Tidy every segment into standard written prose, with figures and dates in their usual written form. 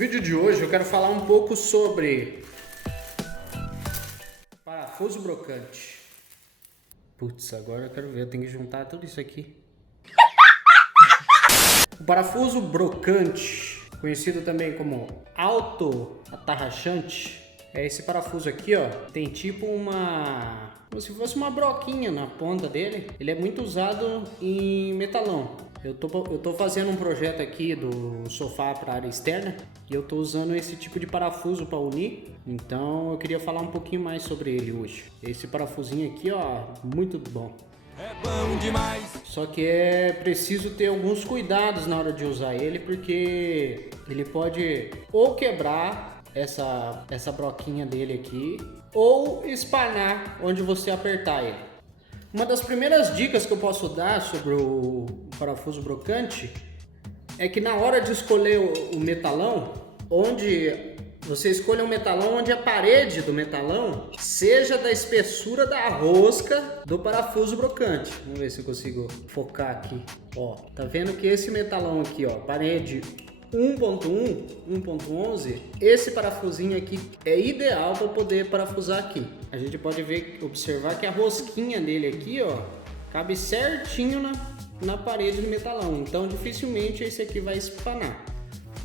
vídeo de hoje eu quero falar um pouco sobre parafuso brocante. Putz, agora eu quero ver, eu tenho que juntar tudo isso aqui. O parafuso brocante, conhecido também como auto-atarrachante, é esse parafuso aqui, ó. Tem tipo como se fosse uma broquinha na ponta dele. Ele é muito usado em metalão. Eu tô fazendo um projeto aqui do sofá para área externa e eu tô usando esse tipo de parafuso para unir. Então eu queria falar um pouquinho mais sobre ele hoje. Esse parafusinho aqui, ó, muito bom. É bom demais. Só que é preciso ter alguns cuidados na hora de usar ele, porque ele pode ou quebrar essa broquinha dele aqui, ou espanar onde você apertar ele. Uma das primeiras dicas que eu posso dar sobre o parafuso brocante é que na hora de escolher o metalão, você escolha um metalão onde a parede do metalão seja da espessura da rosca do parafuso brocante. Vamos ver se eu consigo focar aqui. Ó, tá vendo que esse metalão aqui, ó, parede 1.1, 1.11, esse parafusinho aqui é ideal para poder parafusar aqui. A gente pode observar que a rosquinha dele aqui, ó, cabe certinho na parede do metalão, então dificilmente esse aqui vai espanar.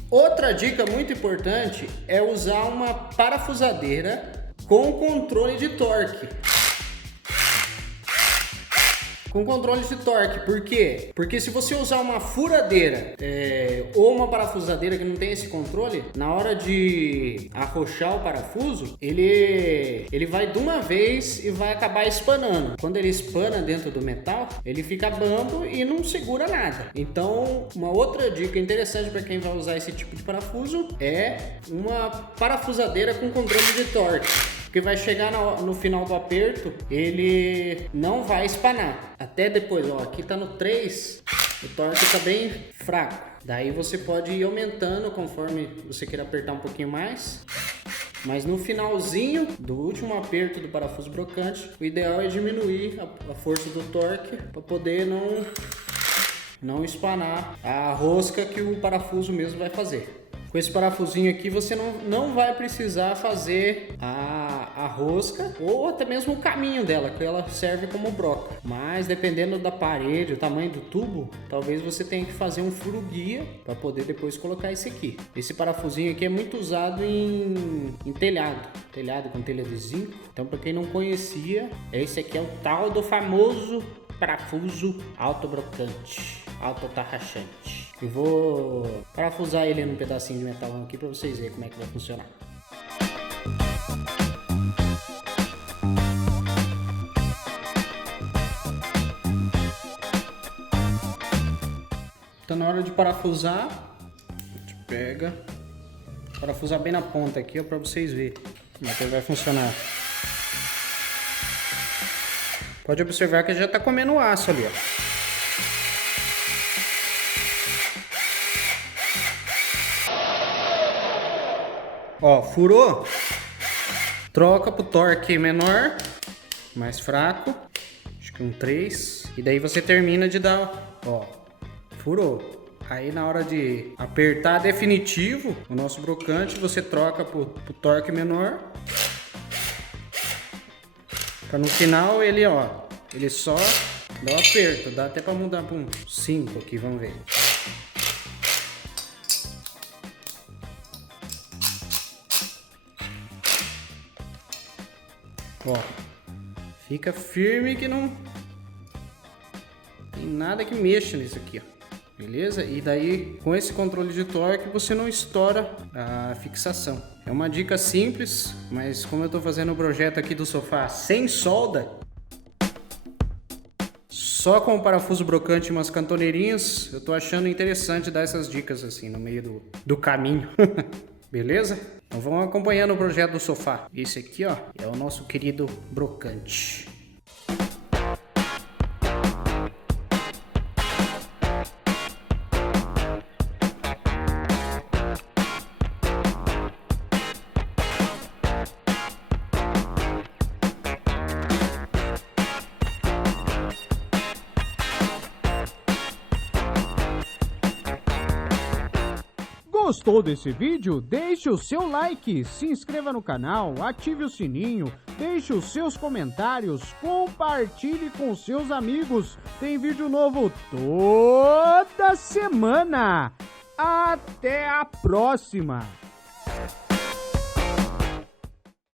Outra dica muito importante é usar uma parafusadeira com controle de torque. Com controle de torque, por quê? Porque se você usar uma furadeira ou uma parafusadeira que não tem esse controle, na hora de arrochar o parafuso, ele vai de uma vez e vai acabar espanando. Quando ele espana dentro do metal, ele fica bambo e não segura nada. Então, uma outra dica interessante para quem vai usar esse tipo de parafuso é uma parafusadeira com controle de torque. Porque vai chegar no final do aperto, ele não vai espanar. Até depois, ó, aqui tá no 3, o torque tá bem fraco. Daí você pode ir aumentando conforme você queira apertar um pouquinho mais. Mas no finalzinho do último aperto do parafuso brocante, o ideal é diminuir a força do torque para poder não espanar a rosca que o parafuso mesmo vai fazer. Com esse parafusinho aqui você não vai precisar fazer a rosca ou até mesmo o caminho dela, que ela serve como broca. Mas dependendo da parede, o tamanho do tubo, talvez você tenha que fazer um furo guia para poder depois colocar esse aqui. Esse parafusinho aqui é muito usado em telhado com telha de zinco. Então, para quem não conhecia, esse aqui é o tal do famoso parafuso autobrocante, autoatarrachante. Eu vou parafusar ele num pedacinho de metal aqui para vocês verem como é que vai funcionar. Então, na hora de parafusar, a gente pega, parafusar bem na ponta aqui, ó, para vocês verem como é que vai funcionar. Pode observar que já tá comendo aço ali, ó. Ó, furou, troca pro torque menor, mais fraco, acho que um 3, e daí você termina de dar, ó, furou. Aí na hora de apertar definitivo o nosso brocante, você troca pro torque menor, para no final ele só dá um aperto, dá até para mudar para um 5 aqui, vamos ver. Ó, fica firme que não tem nada que mexa nisso aqui, ó. Beleza? E daí, com esse controle de torque, você não estoura a fixação. É uma dica simples, mas como eu tô fazendo o projeto aqui do sofá sem solda, só com o parafuso brocante e umas cantoneirinhas, eu tô achando interessante dar essas dicas assim no meio do caminho. Beleza? Então vamos acompanhando o projeto do sofá. Esse aqui, ó, é o nosso querido brocante. Gostou desse vídeo? Deixe o seu like, se inscreva no canal, ative o sininho, deixe os seus comentários, compartilhe com seus amigos. Tem vídeo novo toda semana. Até a próxima!